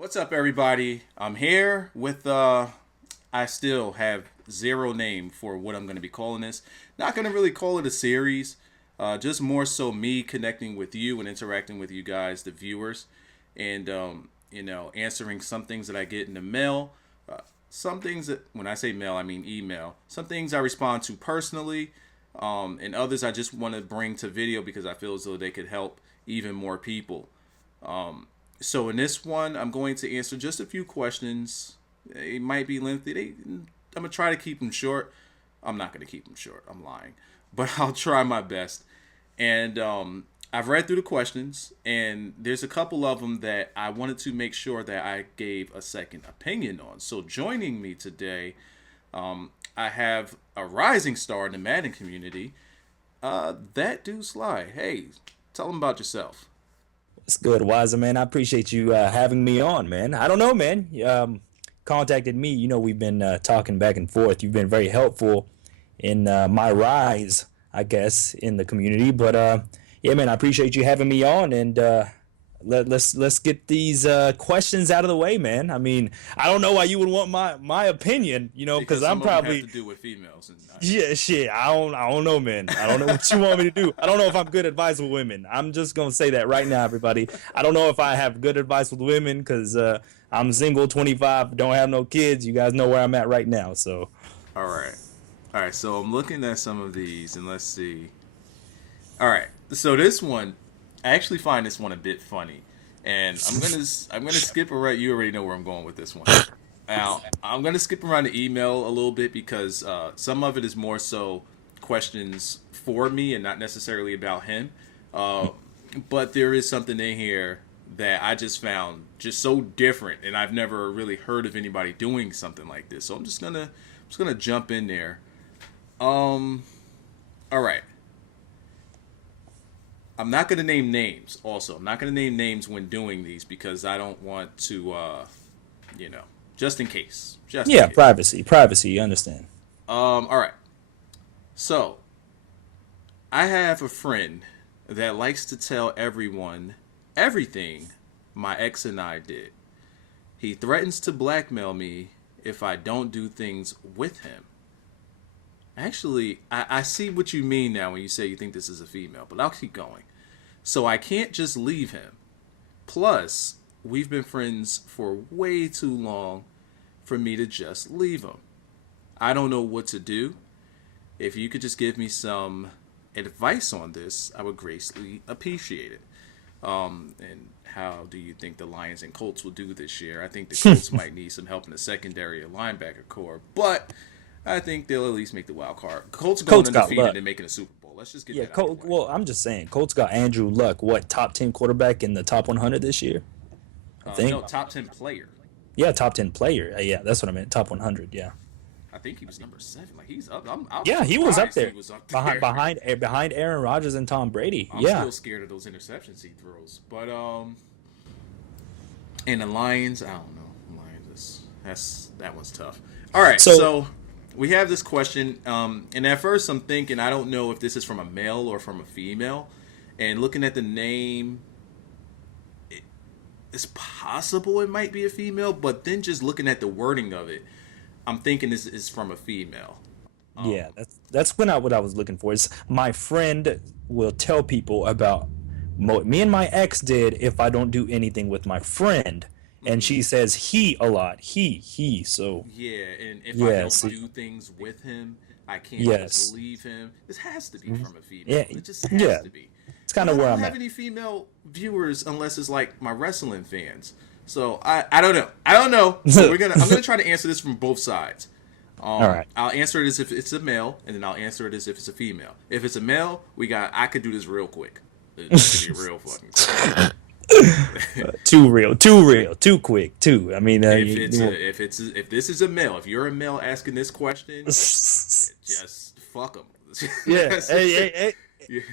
What's up, everybody? I'm here with, I still have zero name for what I'm going to be calling this. Not going to really call it a series, just more so me connecting with you and interacting with you guys, the viewers, and, answering some things that I get in the mail. Some things that, when I say mail, I mean email. Some things I respond to personally, and others I just want to bring to video because I feel as though they could help even more people. So in this one, I'm going to answer just a few questions. It might be lengthy. I'm going to try to keep them short. I'm not going to keep them short. I'm lying. But I'll try my best. And I've read through the questions, and there's a couple of them that I wanted to make sure that I gave a second opinion on. So joining me today, I have a rising star in the Madden community, ThatDudeSly. Hey, tell them about yourself. It's good, Wyza, man. I appreciate you having me on, man. I don't know, man. Contacted me. We've been talking back and forth. You've been very helpful in my rise, I guess, in the community. But yeah, man, I appreciate you having me on, and let's get these questions out of the way, man. I mean, I don't know why you would want my opinion, because Because I'm some of them have probably to do with females. And yeah, shit. I don't know, man. I don't know what you want me to do. I don't know if I'm good advice with women. I'm just gonna say that right now, everybody. I don't know if I have good advice with women because I'm single, 25, don't have no kids. You guys know where I'm at right now. So, all right. All right, so I'm looking at some of these, and let's see. All right, so this one, I actually find this one a bit funny, and I'm gonna skip around. You already know where I'm going with this one. Now I'm gonna skip around the email a little bit because some of it is more so questions for me and not necessarily about him. But there is something in here that I just found just so different, and I've never really heard of anybody doing something like this. So I'm just gonna jump in there. All right. I'm not gonna name names. Also, I'm not gonna name names when doing these because I don't want to, you know, just in case. Just in yeah, case. privacy. You understand? All right. So I have a friend that likes to tell everyone everything my ex and I did. He threatens to blackmail me if I don't do things with him. Actually, I see what you mean now when you say you think this is a female, but I'll keep going. So I can't just leave him. Plus, we've been friends for way too long for me to just leave him. I don't know what to do. If you could just give me some advice on this, I would greatly appreciate it. And how do you think the Lions and Colts will do this year? I think the Colts might need some help in the secondary and linebacker core, but I think they'll at least make the wild card. Colts are going Colts got undefeated luck. and making a Super Bowl. Let's just get Yeah, that out the way. Well, I'm just saying, Colts got Andrew Luck, what top 10 quarterback in the top 100 this year? I No, think. top 10 player. Yeah, top 10 player. Yeah, that's what I meant. Top 100. Yeah. I think he was number 7. Like he's up. I was Yeah, he was up surprised he there was up behind there. behind Aaron Rodgers and Tom Brady. I'm Yeah, still scared of those interceptions he throws. But and the Lions, I don't know. Lions, that one's tough. All right, so so we have this question, and at first I'm thinking I don't know if this is from a male or from a female, and looking at the name, it's possible it might be a female, but then just looking at the wording of it, I'm thinking this is from a female. yeah, that's what I was looking for. Is my friend will tell people about me and my ex did if I don't do anything with my friend, and Mm-hmm. she says he a lot. He. So Yeah, and if I yeah, don't see, do things with him, I can't just yes, leave him. This has to be from a yeah, female. It just has yeah. to be. It's But kind I of where don't I'm have at. any female viewers unless it's like my wrestling fans. So I don't know. I don't know. So I'm gonna try to answer this from both sides. All right. I'll answer it as if it's a male, and then I'll answer it as if it's a female. If it's a male, I could do this real quick. This could be real fucking quick. Too real, too quick, too. I mean, If this is a male, if you're a male asking this question, just fuck them. yeah. Hey.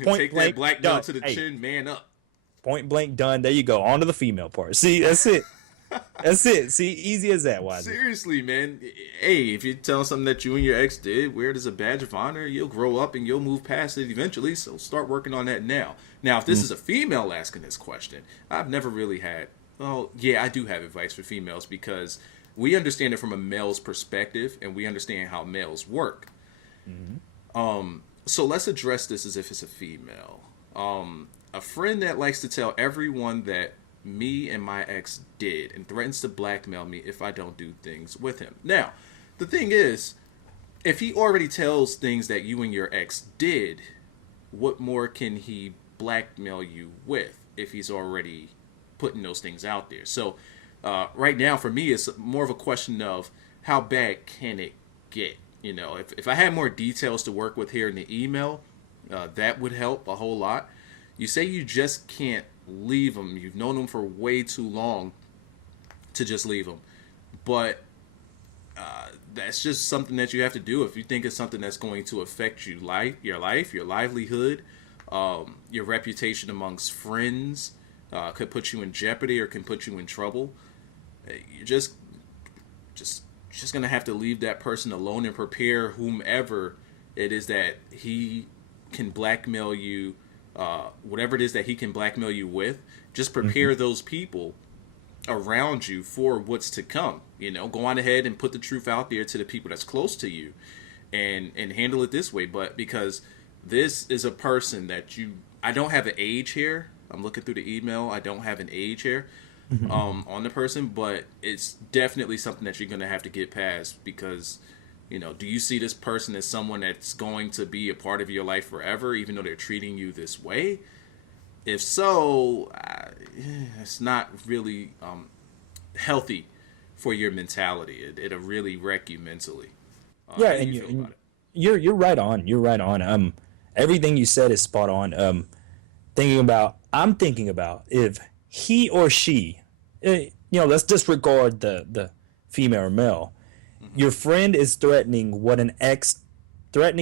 Point Take that blank black done. belt to the Hey, chin, man up. point blank done. There you go. On to the female part. See, that's it. That's it. See, easy as that, Wiser. Seriously, man. Hey, if you tell something that you and your ex did, wear it as a badge of honor, you'll grow up and you'll move past it eventually. So start working on that now. Now, if this is a female asking this question, I've never really had Well, yeah, I do have advice for females because we understand it from a male's perspective and we understand how males work. Hmm. So let's address this as if it's a female. A friend that likes to tell everyone that me and my ex did and threatens to blackmail me if I don't do things with him. Now, the thing is, if he already tells things that you and your ex did, what more can he blackmail you with if he's already putting those things out there? So, right now, for me, it's more of a question of how bad can it get? You know, if I had more details to work with here in the email, that would help a whole lot. You say you just can't leave them. You've known them for way too long to just leave them. But that's just something that you have to do if you think it's something that's going to affect you, your livelihood, your reputation amongst friends, could put you in jeopardy or can put you in trouble. You're just gonna have to leave that person alone and prepare whomever it is that he can blackmail you, whatever it is that he can blackmail you with. Just prepare those people around you for what's to come. You know, go on ahead and put the truth out there to the people that's close to you, and handle it this way. But because this is a person that I don't have an age here. I'm looking through the email. I don't have an age here on the person, but it's definitely something that you're gonna have to get past because, you know, do you see this person as someone that's going to be a part of your life forever, even though they're treating you this way? If so, it's not really healthy for your mentality. It'll really wreck you mentally. Yeah, How do and, you you, feel and about it? you're right on. You're right on. Everything you said is spot on. I'm thinking about if he or she, let's disregard the female or male. Hmm. Your friend is threatening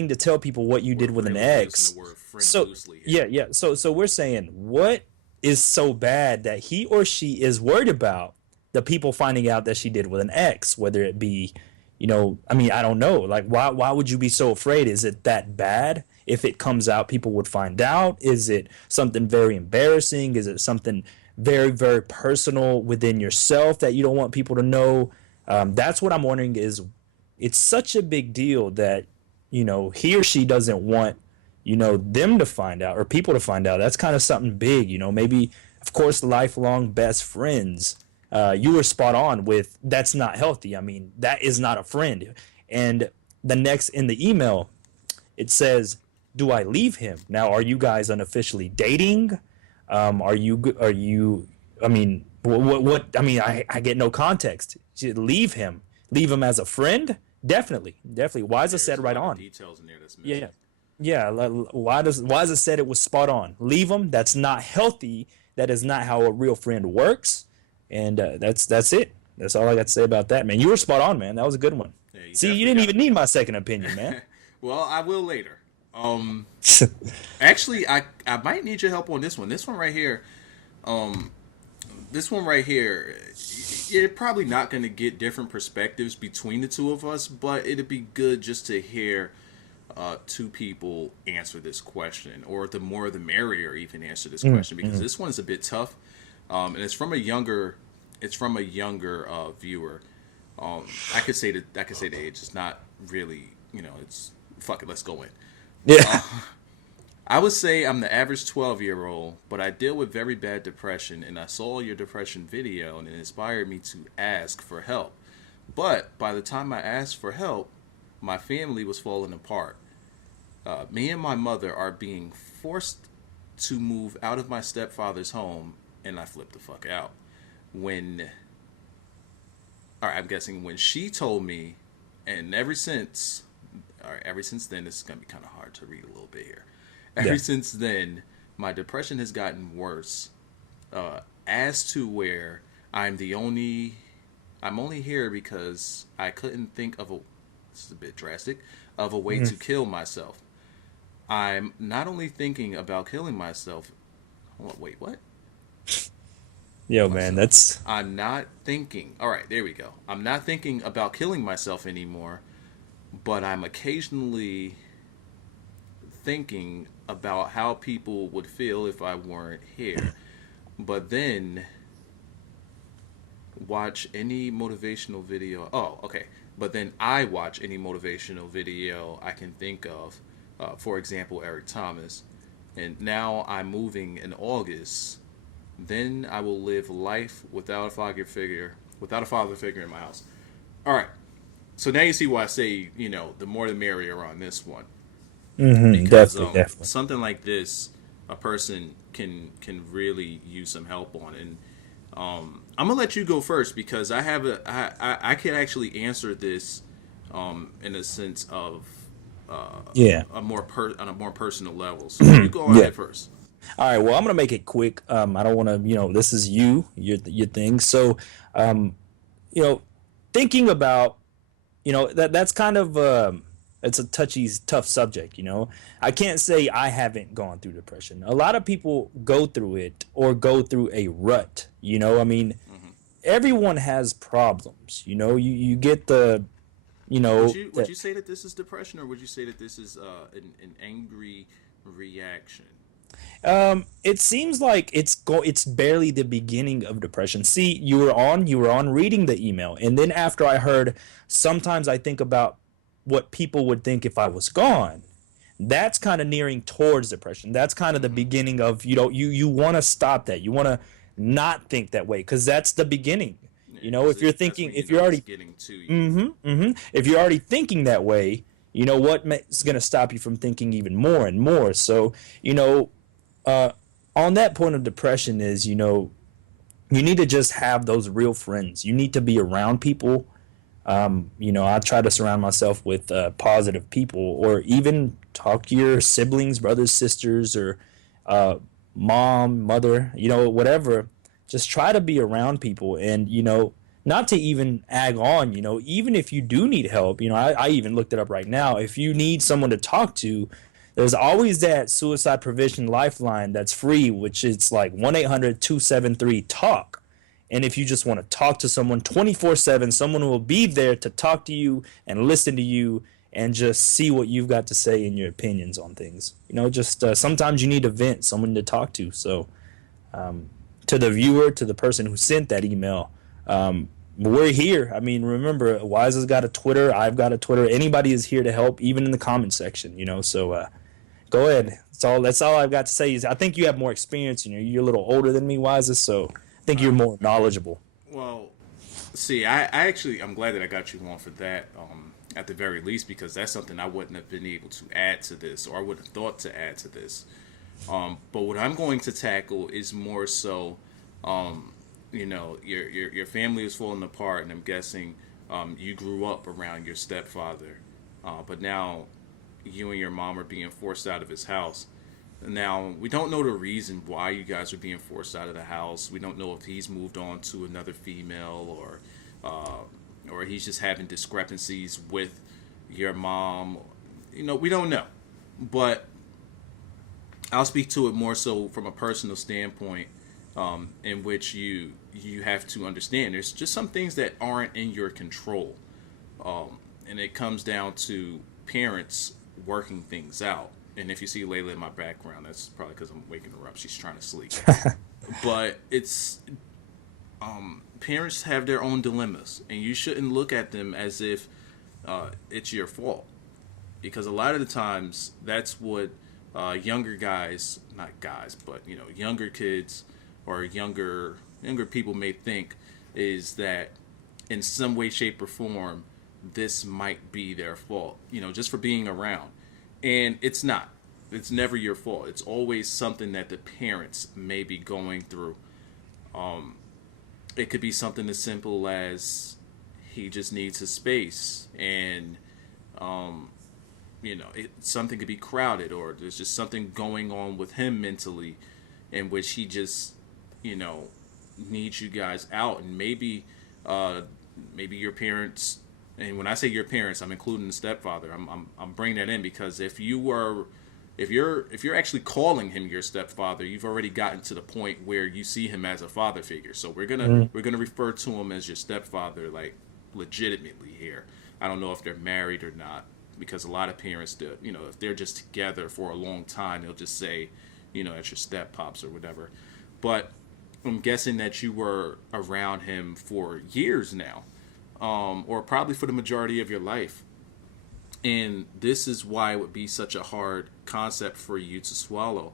to tell people what you We're did with an really using the ex. word friend So loosely here. yeah, yeah. So we're saying what is so bad that he or she is worried about the people finding out that she did with an ex, whether it be, I mean, I don't know. Like why would you be so afraid? Is it that bad? If it comes out, people would find out. Is it something very embarrassing? Is it something very, very personal within yourself that you don't want people to know? That's what I'm wondering is it's such a big deal that he or she doesn't want them to find out or people to find out. That's kind of something big. Maybe of course lifelong best friends. You were spot on with that's not healthy. I mean, that is not a friend. And the next in the email it says, do I leave him? Now, are you guys unofficially dating? Are you I mean, what I mean, I get no context. Leave him. Leave him as a friend? Definitely. Definitely. Wyza said There's a right lot of on. details in there that's Yeah, missing. yeah. Yeah, Wyza said it was spot on. Leave him. That's not healthy. That is not how a real friend works. And that's it. That's all I got to say about that, man. You were spot on, man. That was a good one. Yeah, you See, you definitely didn't got even need my second opinion, man. me. Well, I will later. Actually, I might need your help on this one. This one right here. Um, this one right here. You're probably not going to get different perspectives between the two of us, but it'd be good just to hear two people answer this question, or the more the merrier even answer this question, because Mm. this one is a bit tough, and it's from a younger viewer. I could say the age. It's not really, it's fuck it. Let's go in. Yeah. I would say I'm the average 12-year-old, but I deal with very bad depression, and I saw your depression video, and it inspired me to ask for help. But by the time I asked for help, my family was falling apart. Me and my mother are being forced to move out of my stepfather's home, and I flipped the fuck out. When, all right, I'm guessing when she told me, and ever since then, this is gonna be kind of hard to read a little bit here. Ever Yeah. since then, my depression has gotten worse, as to where I'm only here because I couldn't think of this is a bit drastic, of a way to Mm. kill myself. I'm not only thinking about killing myself. Hold on, wait, what? Yo, man, Myself. that's I'm not thinking. All right, there we go. I'm not thinking about killing myself anymore, but I'm occasionally thinking about how people would feel if I weren't here. But then watch any motivational video. Oh, okay. But then I watch any motivational video I can think of. For example, Eric Thomas. And now I'm moving in August. Then I will live life without a father figure in my house. All right. So now you see why I say, the more the merrier on this one, because Definitely, definitely. something like this, a person can really use some help on. And I'm gonna let you go first because I can actually answer this in a sense of Yeah. on a more personal level. So you go Yeah. ahead first. All right. Well, I'm gonna make it quick. I don't want to. This is your thing. So, um, you know, thinking about that's kind of it's a touchy, tough subject. I can't say I haven't gone through depression. A lot of people go through it or go through a rut. I mean, Hmm. everyone has problems. You get the you Would know you would that you say that this is depression, or would you say that this is an angry reaction? It seems like it's barely the beginning of depression. See, you were on reading the email, and then after I heard, sometimes I think about what people would think if I was gone. That's kind of nearing towards depression. That's kind of the Hmm. beginning of you want to stop that. You want to not think that way because that's the beginning. Yeah, If you're that's thinking, when you if you're know it's already getting to you. if you're already thinking that way, is going to stop you from thinking even more and more. So, you know, uh, on that point of depression is, you need to just have those real friends. You need to be around people. I try to surround myself with positive people, or even talk to your siblings, brothers, sisters, or uh, mom, mother, whatever. Just try to be around people, and not to even ag on. Even if you do need help, I even looked it up right now. If you need someone to talk to, there's always that suicide prevention lifeline that's free, which is like 1-800-273-TALK. And if you just want to talk to someone 24/7, someone will be there to talk to you and listen to you and just see what you've got to say and your opinions on things. Just sometimes you need to vent, someone to talk to. So, to the viewer, to the person who sent that email, we're here. I mean, remember, Wyza's got a Twitter. I've got a Twitter. Anybody is here to help, even in the comment section. So, go ahead. That's all I've got to say. Is I think you have more experience. You're a little older than me, Wyza, so I think you're more knowledgeable. Well, see, I'm glad that I got you on for that. At the very least, because that's something I wouldn't have been able to add to this, or I would have thought to add to this. But what I'm going to tackle is more so, your family is falling apart, and I'm guessing you grew up around your stepfather, but now you and your mom are being forced out of his house. Now, we don't know the reason why you guys are being forced out of the house. We don't know if he's moved on to another female, or he's just having discrepancies with your mom. We don't know. But I'll speak to it more so from a personal standpoint, in which you have to understand there's just some things that aren't in your control, and it comes down to parents working things out. And if you see Layla in my background, that's probably because I'm waking her up. She's trying to sleep. But it's parents have their own dilemmas, and you shouldn't look at them as if it's your fault, because a lot of the times that's what younger guys, not guys, but younger kids or younger people may think, is that in some way, shape, or form, this might be their fault, just for being around. And it's not. It's never your fault. It's always something that the parents may be going through. It could be something as simple as he just needs his space, and something could be crowded, or there's just something going on with him mentally, in which he just you know needs you guys out. And maybe your parents, and when I say your parents, I'm including the stepfather. I'm bringing that in because if you're actually calling him your stepfather, you've already gotten to the point where you see him as a father figure. So we're gonna refer to him as your stepfather, like, legitimately here. I don't know if they're married or not, because a lot of parents do. If they're just together for a long time, they'll just say, that's your step pops or whatever. But I'm guessing that you were around him for years now, or probably for the majority of your life. And this is why it would be such a hard concept for you to swallow.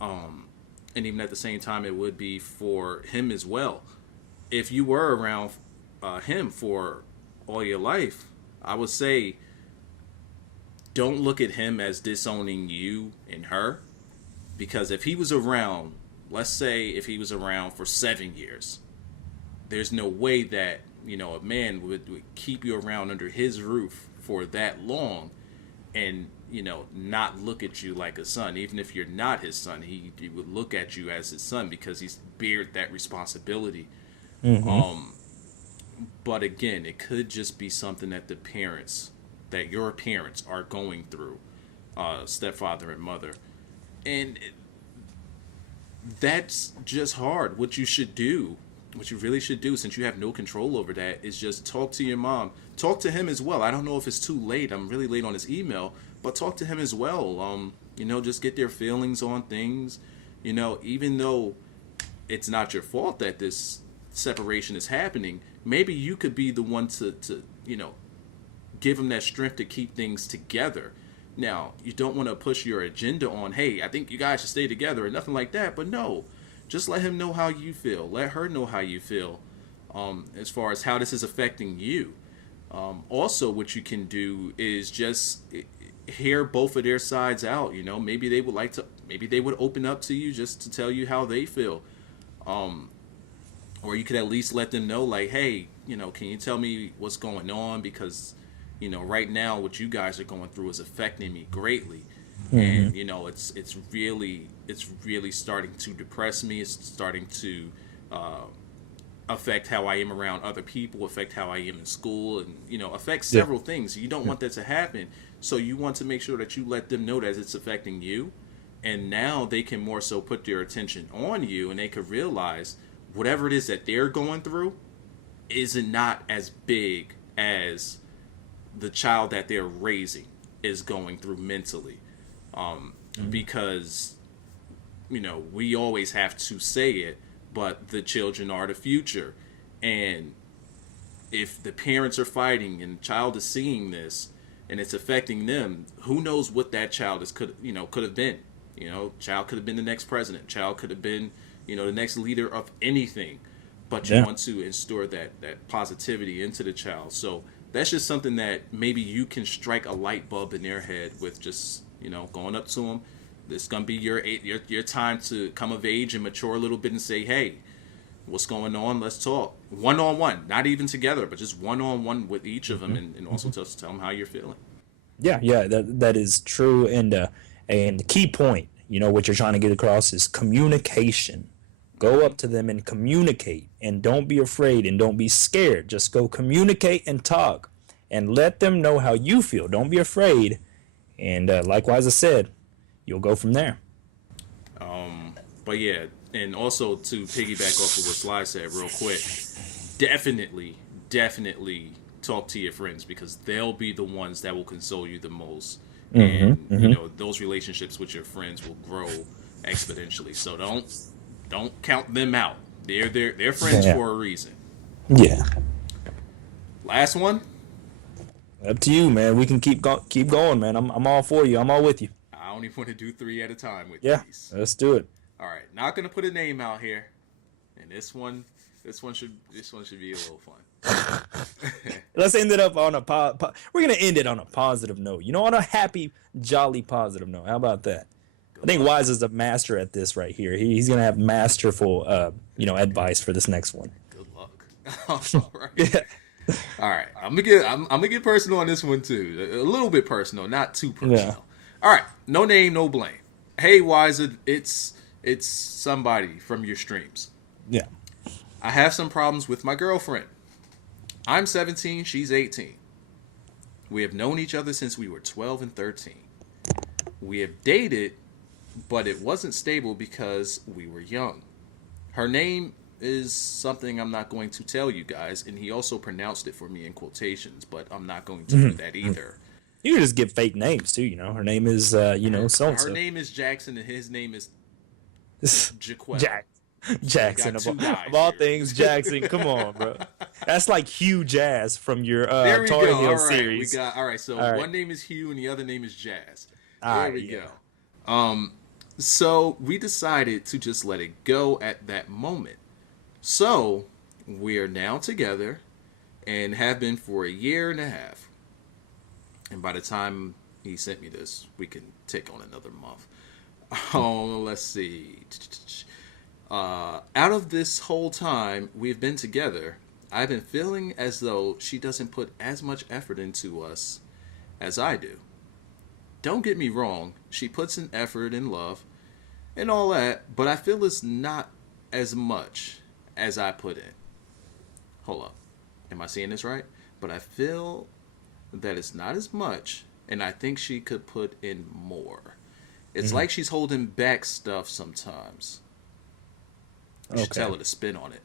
And even at the same time, it would be for him as well. If you were around him for all your life, I would say don't look at him as disowning you and her. Because if he was around, let's say if he was around for 7 years, there's no way that, a man would keep you around under his roof for that long and, not look at you like a son. Even if you're not his son, he would look at you as his son because he's bared that responsibility. Mm-hmm. But again, it could just be something that your parents are going through, stepfather and mother. And that's just hard. What you really should do, since you have no control over that, is just talk to your mom. Talk to him as well. I don't know if it's too late. I'm really late on his email, but talk to him as well. Just get their feelings on things. Even though it's not your fault that this separation is happening, maybe you could be the one to give them that strength to keep things together. Now, you don't want to push your agenda on, hey, I think you guys should stay together or nothing like that, but no. Just let him know how you feel. Let her know how you feel, as far as how this is affecting you. Also, what you can do is just hear both of their sides out. Maybe they would open up to you just to tell you how they feel. Or you could at least let them know, like, hey, can you tell me what's going on? Because, right now what you guys are going through is affecting me greatly. And it's really starting to depress me. It's starting to affect how I am around other people, affect how I am in school, and affect several things. You don't want that to happen, so you want to make sure that you let them know that it's affecting you, and now they can more so put their attention on you, and they could realize whatever it is that they're going through isn't not as big as the child that they're raising is going through mentally. Because we always have to say it, but the children are the future, and if the parents are fighting and the child is seeing this and it's affecting them, who knows what that child could have been. Child could have been the next president, child could have been the next leader of anything, but you want to instill that positivity into the child. So that's just something that maybe you can strike a light bulb in their head with, just going up to them. This is gonna be your time to come of age and mature a little bit and say, hey, what's going on? Let's talk one-on-one, not even together, but just one-on-one with each of them, and also just tell them how you're feeling. Yeah, that is true. And the key point, what you're trying to get across is communication. Go up to them and communicate, and don't be afraid and don't be scared. Just go communicate and talk, and let them know how you feel. Don't be afraid. And likewise, I said, you'll go from there. But yeah, and also to piggyback off of what Sly said real quick, definitely talk to your friends, because they'll be the ones that will console you the most. And those relationships with your friends will grow exponentially. So don't count them out. They're friends for a reason. Yeah. Last one. Up to you, man. We can keep going, man. I'm all for you. I'm all with you. I only want to do 3 at a time with these. Let's do it. All right, not gonna put a name out here, and this one should be a little fun. Let's end it up on we're gonna end it on a positive note. On a happy, jolly, positive note. How about that? I think Wyza's a master at this right here. He's gonna have masterful, advice for this next one. Good luck. All right. Yeah. All right. I'm gonna get personal on this one too. A little bit personal, not too personal. Yeah. All right. No name, no blame. Hey, Wyza, it's somebody from your streams. Yeah. I have some problems with my girlfriend. I'm 17. She's 18. We have known each other since we were 12 and 13. We have dated, but it wasn't stable because we were young. Her name is something I'm not going to tell you guys, and he also pronounced it for me in quotations, but I'm not going to do that either. You can just give fake names too, Her name is, so-and-so. Her name is Jackson, and his name is Jaquel. So we Jackson got two of guys all here. things, Jackson. Come on, bro. That's like Hugh Jazz from your There we Tar go. Heel All right, we series. got. All right, so All right, one name is Hugh and the other name is Jazz. all There right, we yeah. go. So we decided to just let it go at that moment. So we are now together and have been for a year and a half. And by the time he sent me this, we can take on another month. Oh, let's see. Out of this whole time we've been together, I've been feeling as though she doesn't put as much effort into us as I do. Don't get me wrong, she puts in effort and love and all that, but I feel it's not as much as I put in. Hold up. Am I seeing this right? But I feel that it's not as much, and I think she could put in more. It's like she's holding back stuff sometimes. You should Okay. tell her to spin on it.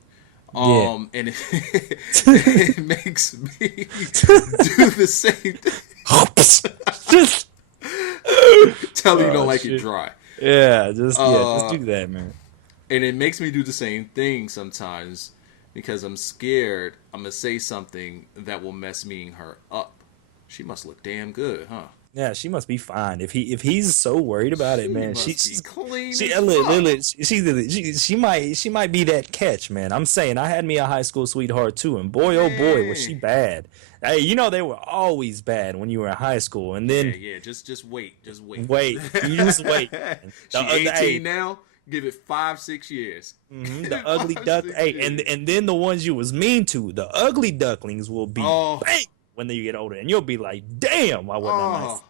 Yeah. And it makes me do the same thing. Tell her you don't like shit. it dry. Just do that, man. And it makes me do the same thing sometimes because I'm scared I'm going to say something that will mess me and her up. She must look damn good, huh? Yeah, she must be fine. If he's so worried about it, man, Must be she's clean she as fuck. she might be that catch, man. I'm saying I had me a high school sweetheart too, and boy oh boy was she Man. bad. Hey, you know they were always bad when you were in high school, and then Yeah. Just wait. Just wait. wait, you just wait. Man. She 18 now. Give it 5-6 years. The ugly 5, duck. 6 Hey, years. and then the ones you was mean to, the ugly ducklings will be Oh. bang when they get older, and you'll be like, damn, I wasn't that nice. Oh,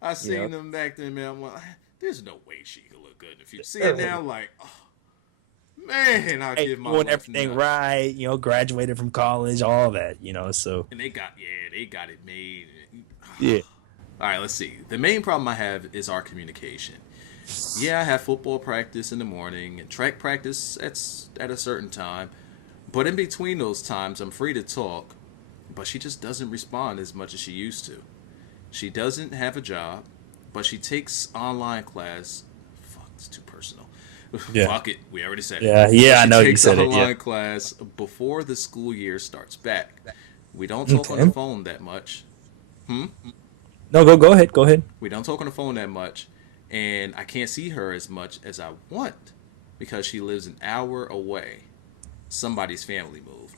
I seen Yeah. them back then, man. I'm like, there's no way she could look good in the future. See it now, like, oh, man, I'll Hey, give my doing wife everything nuts. right, graduated from college, all that, so And they got it made. yeah. All right, let's see. The main problem I have is our communication. Yeah, I have football practice in the morning and track practice at a certain time. But in between those times, I'm free to talk. But she just doesn't respond as much as she used to. She doesn't have a job, but she takes online class. Fuck, it's too personal. Yeah. Fuck it, we already said Yeah, it. yeah, But I know you takes said it, online yeah. class before the school year starts back. We don't talk on Okay. the phone that much. No, go ahead. We don't talk on the phone that much, and I can't see her as much as I want because she lives an hour away. Somebody's family moved.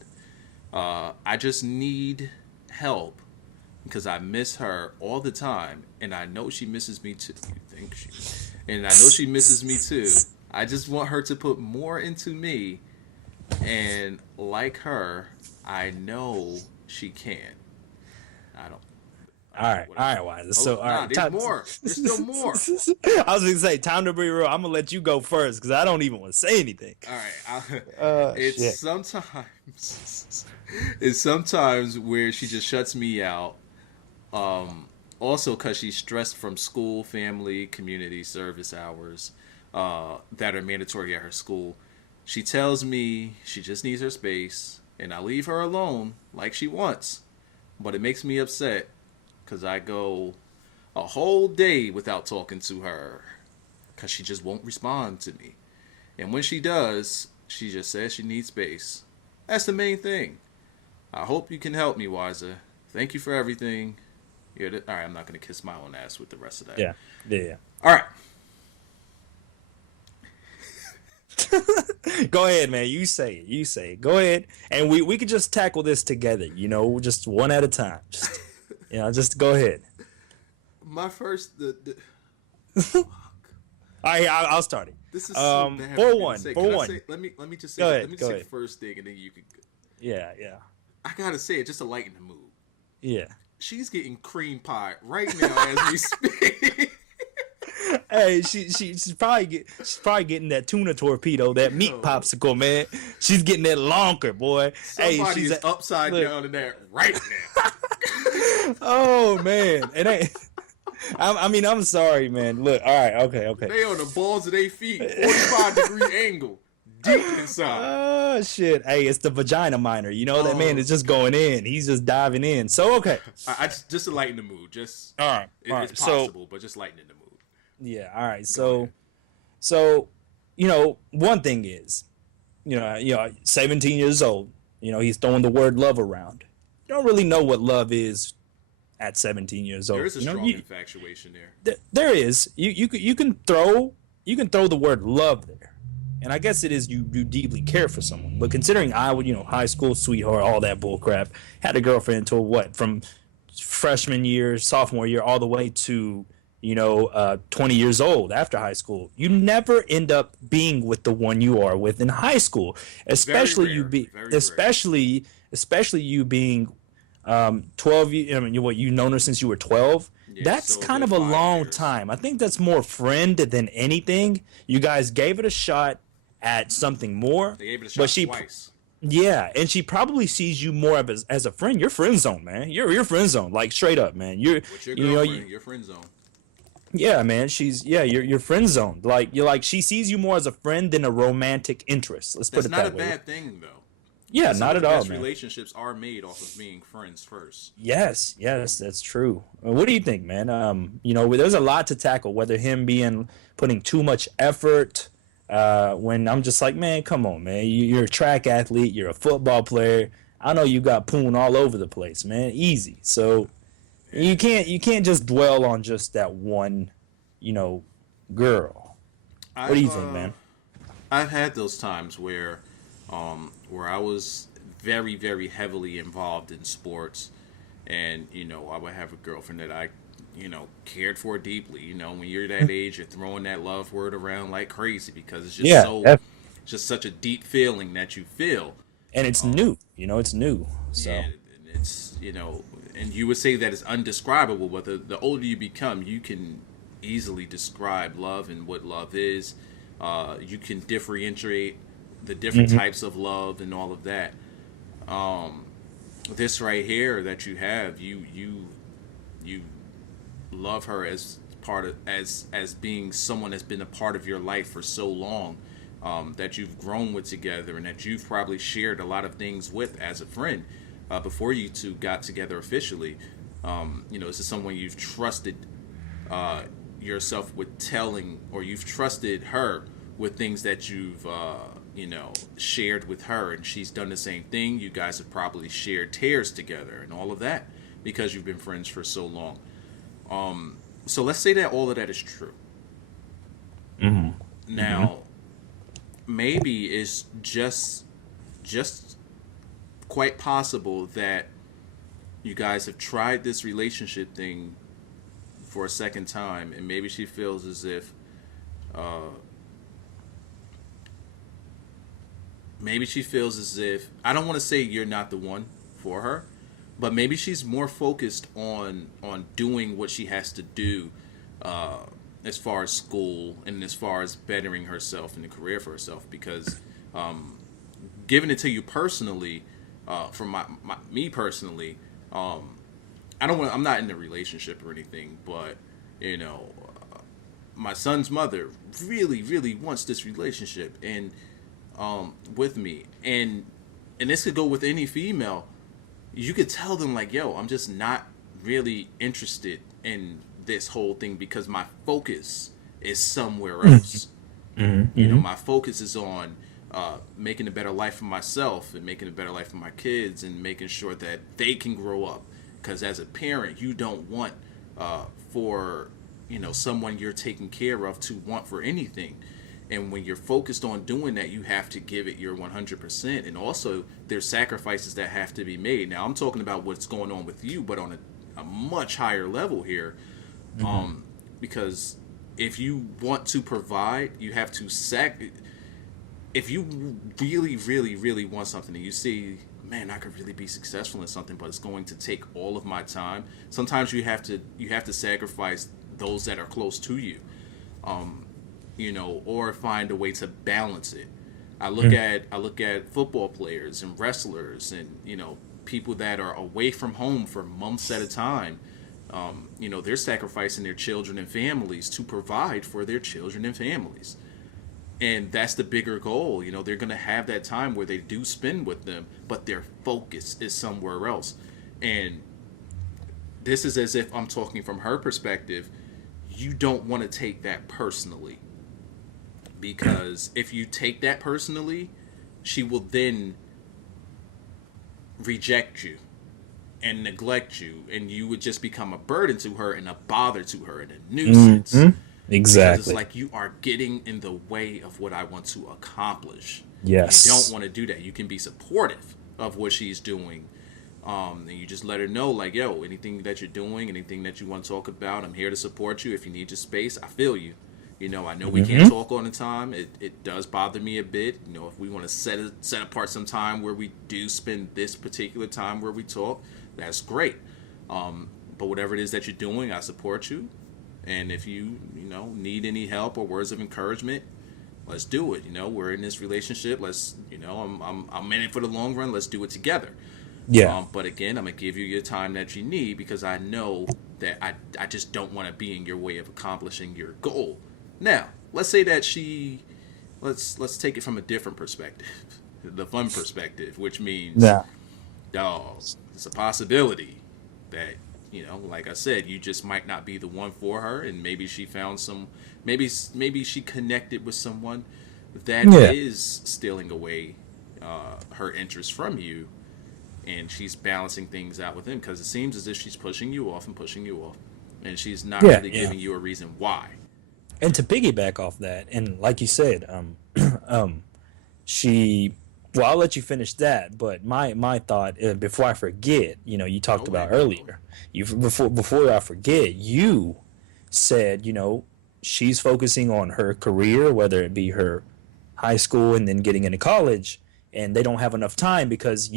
I just need help because I miss her all the time, and I know she misses me too. You think she? And I know she misses me too. I just want her to put more into me, and like her, I know she can. I don't. All right, Whatever. Wyza. Oh, So, all nah, right, there's more. There's still more. I was gonna say, time to be real. I'm gonna let you go first because I don't even want to say anything. All right, Shit. it's sometimes it's sometimes where she just shuts me out. Also, because she's stressed from school, family, community service hours that are mandatory at her school. She tells me she just needs her space, and I leave her alone like she wants. But it makes me upset because I go a whole day without talking to her because she just won't respond to me. And when she does, she just says she needs space. That's the main thing. I hope you can help me, Wyza. Thank you for everything. All right, I'm not going to kiss my own ass with the rest of that. Yeah. All right. Go ahead, man. You say it. Go ahead, and we could just tackle this together. Just one at a time. Just go ahead. My first... All right, I'll start it. This is so bad. For me to one, say. for Can I one. say- let me just say. Go ahead, Let me just go say ahead. the first thing, and then you can. Yeah. I gotta say it just to lighten the mood. Yeah. She's getting cream pie right now as we speak. Hey, she's probably getting that tuna torpedo, that meat Yo. popsicle, man. She's getting that lonker, boy. Somebody she's is upside look. down in there right now. Oh man, it ain't. I'm sorry, man. Look, all right, okay. They on the balls of their feet, 45-degree angle, deep inside. Oh shit! Hey, it's the vagina miner. That man is just going in. He's just diving in. So okay. I just to lighten the mood. Just All right. it's possible, but just lightening the mood. Yeah. All right. Go So, one thing is, 17 years old. He's throwing the word love around. You don't really know what love is at 17 years There old. is a strong infatuation there. There is. You can throw the word love there, and I guess it is you deeply care for someone. But considering I would high school sweetheart, all that bull crap, had a girlfriend until what, from freshman year, sophomore year, all the way to 20 years old after high school. You never end up being with the one you are with in high school, especially Very you rare. be Very rare. especially you being 12. I mean, you've known her since you were 12. Yeah, That's so a kind good of a five long years. time. I think that's more friend than anything. You guys gave it a shot at something more, They gave it a but shot twice. yeah, and she probably sees you more of as a friend. You're friend zone, man. You're friend zone, like straight up, man. With your You know, you, girlfriend, your friend zone. yeah, man. You're friend zoned. Like she sees you more as a friend than a romantic interest. Let's put That's it not a that way. bad thing, though. Yeah, Because some not of at the all, best man. relationships are made off of being friends first. Yes, that's true. What do you think, man? There's a lot to tackle. Whether him being putting too much effort, when I'm just like, man, come on, man. You're a track athlete. You're a football player. I know you got poon all over the place, man. Easy. So you can't just dwell on just that one, you know, girl. What do I've you think, man? I've had those times where I was very very heavily involved in sports, and I would have a girlfriend that I cared for deeply. When you're that age, you're throwing that love word around like crazy because Yeah, it's just such a deep feeling that you feel. and it's new. It's new. So And it's and you would say that it's undescribable, but the older you become, you can easily describe love and what love is. You can differentiate the different hmm types of love and all of that. This right here that you have, you love her as part of as being someone that's been a part of your life for so long, that you've grown with together, and that you've probably shared a lot of things with as a friend, before you two got together officially. This is someone you've trusted, yourself with telling, or you've trusted her with things that you've shared with her, and she's done the same thing. You guys have probably shared tears together and all of that because you've been friends for so long. So let's say that all of that is true. hmm hmm Now, maybe it's just quite possible that you guys have tried this relationship thing for a second time, and maybe she feels as if, uh, I don't want to say you're not the one for her, but maybe she's more focused on doing what she has to do, uh, as far as school and as far as bettering herself and a career for herself. Because, giving it to you personally, from me personally, um, I don't want. I'm not in a relationship or anything, but you know, my son's mother really, really wants this relationship and, with me, and this could go with any female. You could tell them like, "Yo, I'm just not really interested in this whole thing because my focus is somewhere else. hmm My focus is on, making a better life for myself and making a better life for my kids and making sure that they can grow up. Because as a parent, you don't want, for someone you're taking care of to want for anything. And when you're focused on doing that, you have to give it your 100%. And also, there's sacrifices that have to be made. Now, I'm talking about what's going on with you, but on a much higher level here. hmm Um, because if you want to provide, you have to if you really, really, really want something and you see, man, I could really be successful in something, but it's going to take all of my time. Sometimes you have to sacrifice those that are close to you, um, or find a way to balance it. I look at football players and wrestlers and people that are away from home for months at a time. They're sacrificing their children and families to provide for their children and families, and that's the bigger goal. They're going to have that time where they do spend with them, but their focus is somewhere else. And this is as if I'm talking from her perspective. You don't want to take that personally, because if you take that personally, she will then reject you and neglect you, and you would just become a burden to her and a bother to her and a nuisance. Mm-hmm. Because it's Exactly. like you are getting in the way of what I want to accomplish. You don't Yes. want to do that. You can be supportive of what she's doing. And you just let her know, like, yo, anything that you're doing, anything that you want to talk about, I'm here to support you. If you need your space, I feel you. I know we can't Mm-hmm. talk all the time. It does bother me a bit. If we want to set apart some time where we do spend this particular time where we talk, that's great. But whatever it is that you're doing, I support you. And if you need any help or words of encouragement, let's do it. We're in this relationship. Let's, I'm in it for the long run. Let's do it together. Yeah. But again, I'm gonna give you your time that you need because I know that I just don't want to be in your way of accomplishing your goal. Now, let's say that let's take it from a different perspective, the fun perspective, which means, Yeah. dog, it's a possibility that like I said, you just might not be the one for her, and maybe she found maybe she connected with someone that Yeah. is stealing away her interest from you, and she's balancing things out with him because it seems as if she's pushing you off and pushing you off, and she's not Yeah. really Yeah. giving you a reason why. And to piggyback off that, and like you said, um, she. Well, I'll let you finish that. But my thought before I forget, you talked Go about ahead, go ahead. earlier. You before I forget, you said she's focusing on her career, whether it be her high school and then getting into college, and they don't have enough time because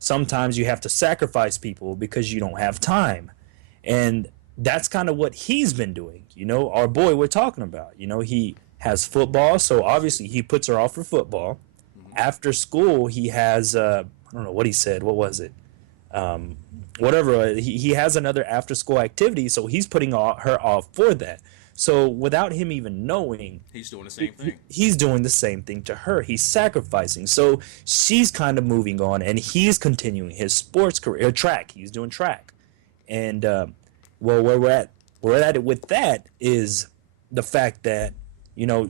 sometimes you have to sacrifice people because you don't have time. And that's kind of what he's been doing. Our boy we're talking about. He has football, so obviously he puts her off for football. Mm-hmm. After school, he has I don't know what he said. What was it? Whatever. He has another after school activity, so he's putting her off for that. So without him even knowing, He's doing the same thing. he's doing the same thing to her. He's sacrificing. So she's kind of moving on, and he's continuing his sports career, track. He's doing track, and well, where we're at it with that is the fact that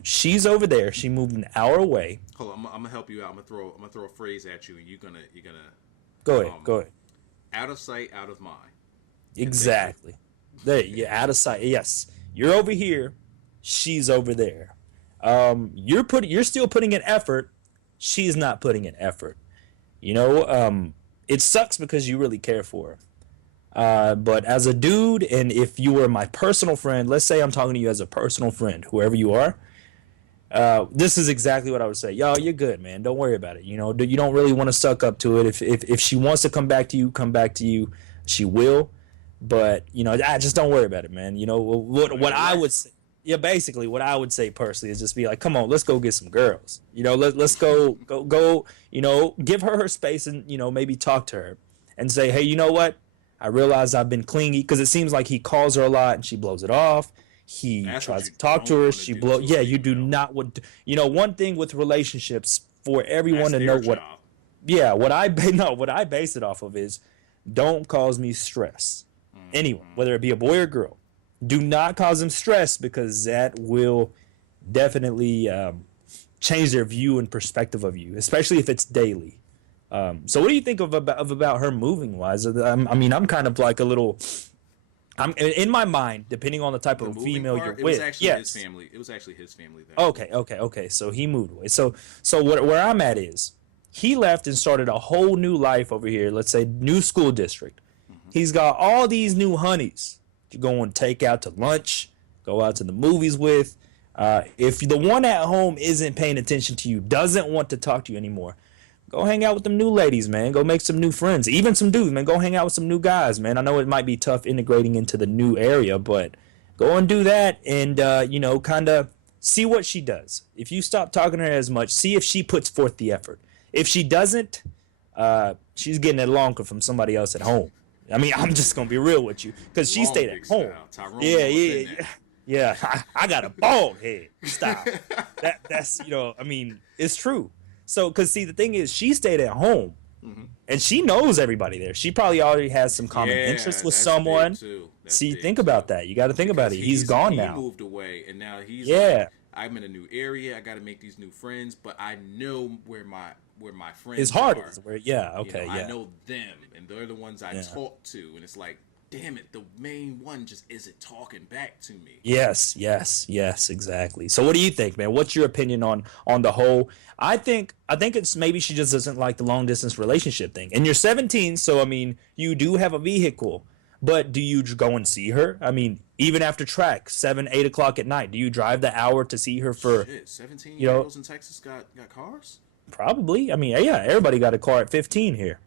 she's over there. She moved an hour away. Hold on, I'm gonna help you out. I'm gonna throw a phrase at you, and you're gonna Go ahead. um, Go ahead. out of sight, out of mind. Continue. Exactly. There, you're out of sight. Yes, you're over here. She's over there. You're still putting in effort. She's not putting in effort. It sucks because you really care for her. But as a dude, and if you were my personal friend, let's say I'm talking to you as a personal friend, whoever you are, this is exactly what I would say. Yo, you're good, man. Don't worry about it. You don't really want to suck up to it. If she wants to come back to you, come back to you. She will. But I just don't worry about it, man. What I would say. Yeah, basically, what I would say personally is just be like, come on, let's go get some girls. Let's go. Give her space and maybe talk to her and say, hey, you know what? I realize I've been clingy because it seems like he calls her a lot and she blows it off. He That's tries what you to talk to don't her. wanna She do blow. to Yeah, a you do female. not want. One thing with relationships for everyone That's to their know what. job. Yeah, what I base it off of is, don't cause me stress. Anyone, whether it be a boy or girl, do not cause them stress because that will definitely change their view and perspective of you, especially if it's daily. So what do you think about her moving wise? I'm kind of like a little. I'm in my mind, depending on the type The of moving female part, you're it was with. actually his Yes. family. It was actually his family that Okay. Okay. So he moved away. So where I'm at is he left and started a whole new life over here. Let's say new school district. He's got all these new honeys to go and take out to lunch, go out to the movies with. If the one at home isn't paying attention to you, doesn't want to talk to you anymore, go hang out with them new ladies, man. Go make some new friends. Even some dudes, man. Go hang out with some new guys, man. I know it might be tough integrating into the new area, but go and do that and, kind of see what she does. If you stop talking to her as much, see if she puts forth the effort. If she doesn't, she's getting it longer from somebody else at home. I'm just going to be real with you because she Long stayed dick at home. style. Tyrone Yeah, Lawrence yeah, in yeah. there. Yeah, I got a bald head. Stop. That's it's true. So, because see, the thing is, she stayed at home, and she knows everybody there. She probably already has some common Yeah, interests with that's someone. big too. That's See, big think too. about that. You got to think about it. Because He's gone he now. moved away, and now he's Yeah. like, I'm in a new area. I got to make these new friends, but I know where my friends His heart are. is where. Yeah. Okay. I Yeah. know them, and they're the ones I Yeah. talk to, and it's like, damn it, the main one just isn't talking back to me. Yes, yes, yes, exactly. So what do you think, man? What's your opinion on the whole? I think it's maybe she just doesn't like the long distance relationship thing. And you're 17, so I mean, you do have a vehicle. But do you go and see her? I mean, even after track, 7, 8 o'clock at night, do you drive the hour to see her for, Shit, 17 you know, year olds in Texas got cars? probably? I mean, yeah, everybody got a car at 15 here.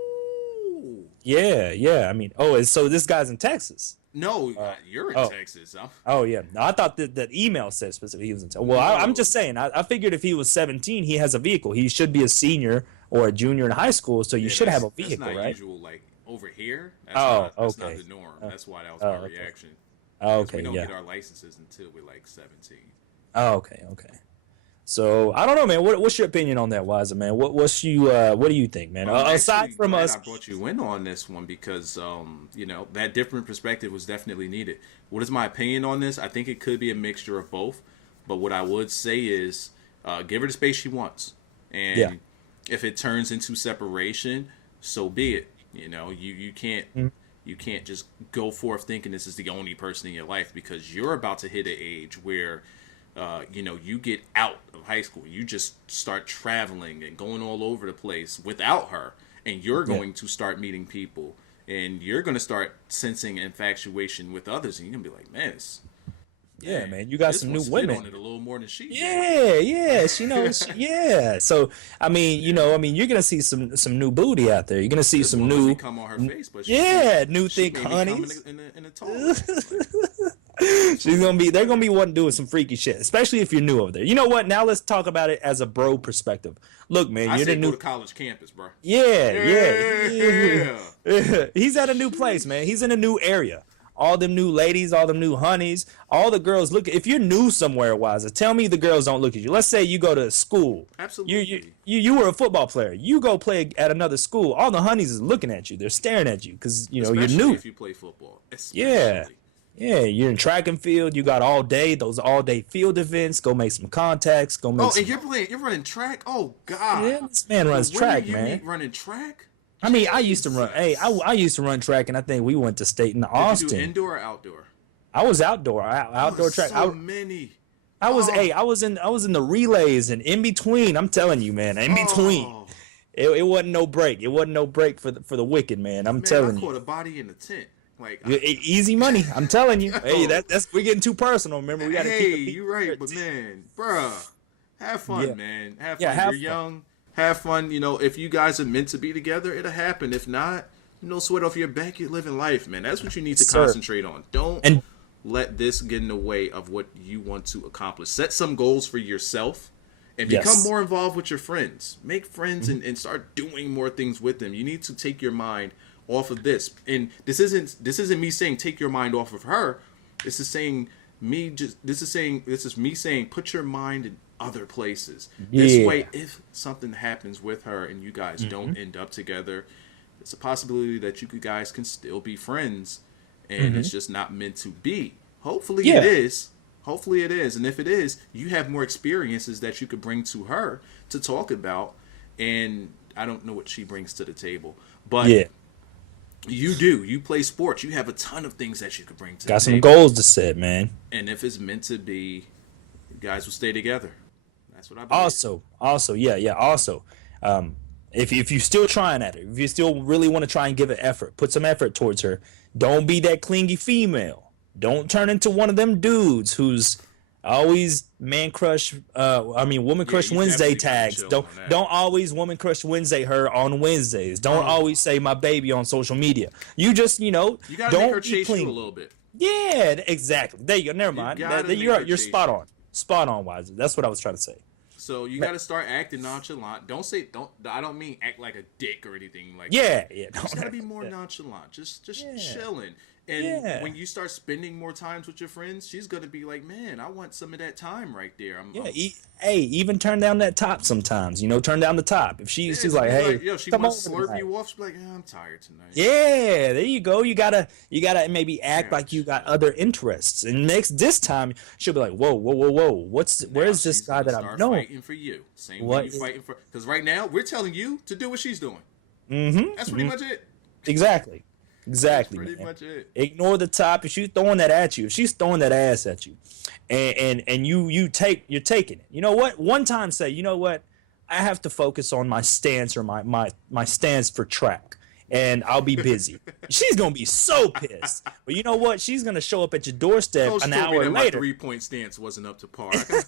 Woo! Yeah, yeah. I mean, oh, so this guy's in Texas. No, you're in Oh, Texas. Huh? oh yeah. No, I thought that email said specifically he was in Texas. Well, I'm No, just saying. I figured if he was 17, he has a vehicle. He should be a senior or a junior in high school, so you yeah, should have a that's vehicle, not right? usual. Like over here, Oh, that's not okay. the norm. Oh, That's why that was oh, my okay. reaction. Oh, Because we okay, don't yeah. get our licenses until we're like 17. Oh, okay, okay. So I don't know, man. What's your opinion on that, Wyza, man? What do you think, man? I'm Aside actually from glad us, I brought you in on this one because, that different perspective was definitely needed. What is my opinion on this? I think it could be a mixture of both. But what I would say is give her the space she wants. And yeah, if it turns into separation, so be it. You can't mm, you can't just go forth thinking this is the only person in your life because you're about to hit an age where you get out of high school. You just start traveling and going all over the place without her. And you're yeah, going to start meeting people. And you're going to start sensing infatuation with others. And you're going to be like, yeah, man, man. You got this some one new spit on women. it a little more than she did. Yeah, yeah. She knows. Yeah. So I mean, Yeah. you're gonna see some new booty out there. You're gonna see This some one let me new, come on her face, but yeah, new she thick made me come honeys. in the toilet. Like, They're gonna be wanting to do some freaky shit, especially if you're new over there. You know what? Now let's talk about it as a bro perspective. Look, man, I you're say the go new. to college campus, bro. Yeah, Yeah. yeah. He's at a new place, man. He's in a new area. All them new ladies, all them new honeys, all the girls look. If you're new somewhere, Wiser, tell me the girls don't look at you. Let's say you go to school. Absolutely. You were a football player. You go play at another school. All the honeys is looking at you. They're staring at you because you're Especially new. if you play football. Yeah. Especially. Yeah, you're in track and field. You got all day. Those all day field events. Go make some contacts. Go make Oh, some. and you're running track? Oh God. Yeah, this man The runs women track, you man. meet running track? I mean, I used to run. Hey, Jesus. I used to run track, and I think we went to state in Did you do Austin. indoor or outdoor? I was outdoor, Oh, outdoor track. so many. I was, Oh, hey, I was in the relays and in between. I'm telling you, man, in between. oh, It wasn't no break. It wasn't no break for the wicked, man. I'm man, I telling you. caught a body in the tent. Like, Easy money. I'm telling you. Hey, yo, that's we're getting too personal. Remember, we got to hey, keep it you're right, but PG-13. man, bruh, have fun, Yeah, man. Have yeah, fun. You're have fun. young. Have fun. If you guys are meant to be together, it'll happen. If not, sweat off your back. You're living life, man. That's what you need Yes, to sir. concentrate on. Don't And let this get in the way of what you want to accomplish. Set some goals for yourself and become yes, more involved with your friends. Make friends and start doing more things with them. You need to take your mind off of this. And this isn't me saying take your mind off of her. This is me saying put your mind in other places. This yeah, way, if something happens with her and you guys don't end up together, it's a possibility that you guys can still be friends, and it's just not meant to be. Hopefully it yeah, is. Hopefully it is. And if it is, you have more experiences that you could bring to her to talk about. And I don't know what she brings to the table, but yeah. you do. You play sports. You have a ton of things that you could bring to the Got some table. goals to set, man. And if it's meant to be, you guys will stay together. That's what I believe. Also, yeah. Also, if you're still trying at it, if you still really want to try and give it effort, put some effort towards her. Don't be that clingy female. Don't turn into one of them dudes who's always woman crush Yeah, you Wednesday definitely gotta tags. chill Don't on that. don't always woman crush Wednesday her on Wednesdays. Don't Oh, always say my baby on social media. You just you gotta make her don't be chase you a clingy. little bit. Yeah, exactly. There you go. Never You mind. gotta make her You're chase spot you. on. Spot on, Wiser. That's what I was trying to say. So you got to start acting nonchalant. Don't. I don't mean act like a dick or anything like that. Yeah, yeah. You just got to be Don't, more nonchalant. Just yeah. chilling. And Yeah. when you start spending more times with your friends, she's gonna be like, "Man, I want some of that time right there." Yeah, hey, even turn down that top sometimes. Turn down the top. If yeah. she's Just like, be hey, like, "Yo, she come want over to slurp tonight. you off." She's like, "I'm tired tonight." Yeah, there you go. You gotta maybe I act like got you you. got other interests. And next this time she'll be like, whoa, whoa, whoa, whoa. Now Where's this she's guy gonna that I've start known? fighting for you, same way What you is fighting for. Because right now we're telling you to do what she's doing. That's mm-hmm, pretty hmm much it. exactly. That's Exactly, pretty man. much it. Ignore the top. If she's throwing that at you, if she's throwing that ass at you, and you're taking it. You know what? One time say, you know what? I have to focus on my stance or my stance for track, and I'll be busy. She's gonna be so pissed. But you know what? She's gonna show up at your doorstep Coach an told me hour that my later. 3-point stance wasn't up to par. I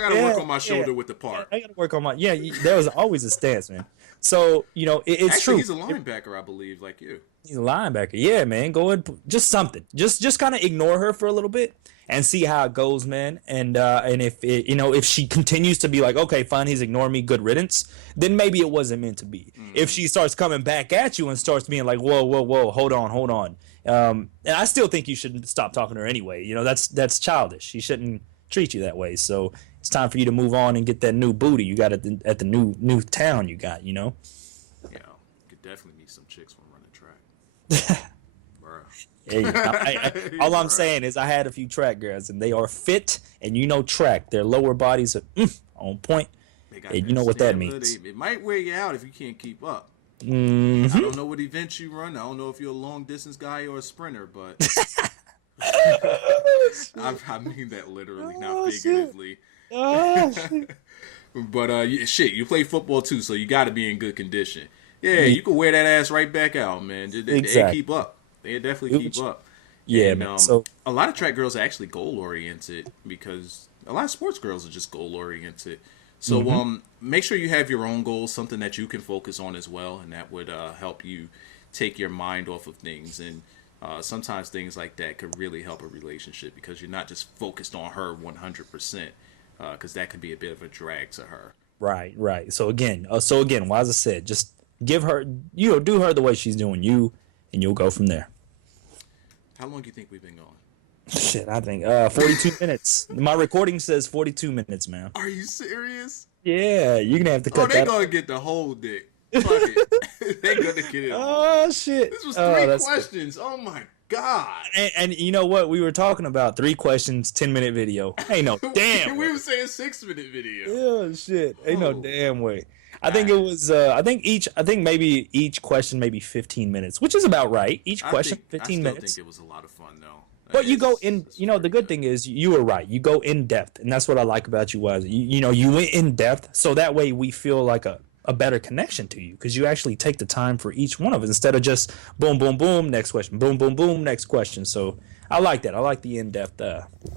gotta Yeah, work on my yeah. shoulder with the part. I gotta work on my yeah. There was always a stance, man. So it's Actually, true. he's a linebacker, I believe, like you. He's a linebacker. Yeah, man. Go ahead, just something. Just kind of ignore her for a little bit and see how it goes, man. And if she continues to be like, okay, fine, he's ignoring me, good riddance, then maybe it wasn't meant to be. If she starts coming back at you and starts being like, whoa, whoa, whoa, hold on, hold on. And I still think you should stop talking to her anyway. That's childish. She shouldn't treat you that way. So it's time for you to move on and get that new booty you got at the new town you got. Yeah, could definitely meet some chicks from running track. Bruh. Hey, all I'm saying is I had a few track girls and they are fit and track. Their lower bodies are on point. They got And that you know what that stamina. means. It might wear you out if you can't keep up. I Mm-hmm. don't know what events you run. I don't know if you're a long distance guy or a sprinter, but I mean that literally, not figuratively. But shit, you play football too, so you got to be in good condition. Yeah, you can wear that ass right back out, man. They Exactly. keep up. They definitely keep up. Yeah, And man. So a lot of track girls are actually goal oriented because a lot of sports girls are just goal oriented. So make sure you have your own goals, something that you can focus on as well, and that would help you take your mind off of things. And sometimes things like that could really help a relationship because you're not just focused on her 100%, because that could be a bit of a drag to her. right. So again, Wyza said, just give her, do her the way she's doing you, and you'll go from there. How long do you think we've been going? Shit, I think 42 minutes. My recording says 42 minutes, man. Are you serious? Yeah, you're gonna have to Oh, cut they that. gonna get the whole dick. Fuck it. They gonna get it all. Oh shit. This was Oh, three that's- questions. Oh my god. And you know what? We were talking about 3 questions, 10-minute video. Ain't no damn We way. were saying 6-minute video. Oh shit. Ain't no Oh. damn way. I think it was I think maybe each question maybe 15 minutes, which is about right. Each question 15 I still minutes. think it was a lot of fun though. But you go It's- in, it's the pretty good good. thing is you were right. You go in depth, and that's what I like about you was you went in depth, so that way we feel like a better connection to you because you actually take the time for each one of it instead of just boom, boom, boom, next question, boom, boom, boom, next question. So I like that. I like the in depth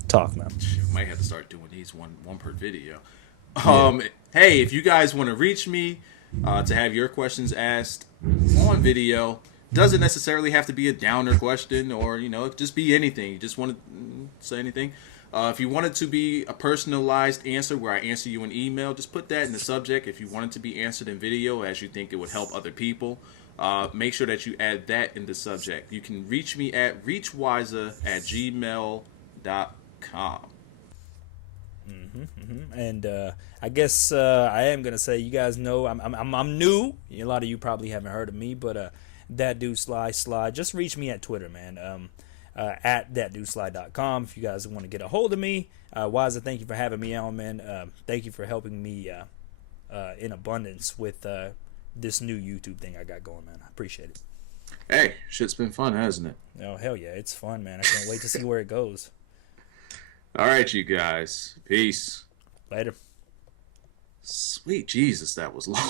talk, man. Shoot, might have to start doing these one per video. Hey, if you guys want to reach me to have your questions asked on video, doesn't necessarily have to be a downer question or just be anything. You just want to say anything. If you want it to be a personalized answer where I answer you in email, just put that in the subject. If you want it to be answered in video as you think it would help other people, make sure that you add that in the subject. You can reach me at reachwyza@gmail.com. And I guess I am gonna say you guys know I'm new. A lot of you probably haven't heard of me, but ThatDudeSly. Just reach me at Twitter, man. At ThatDudeSly.com if you guys want to get a hold of me. Wyza, thank you for having me on, man. Thank you for helping me in abundance with this new YouTube thing I got going, man. I appreciate it. Hey, shit's been fun, hasn't it? Oh hell yeah, it's fun, man. I can't wait to see where it goes. All right, you guys. Peace. Later. Sweet Jesus, that was long.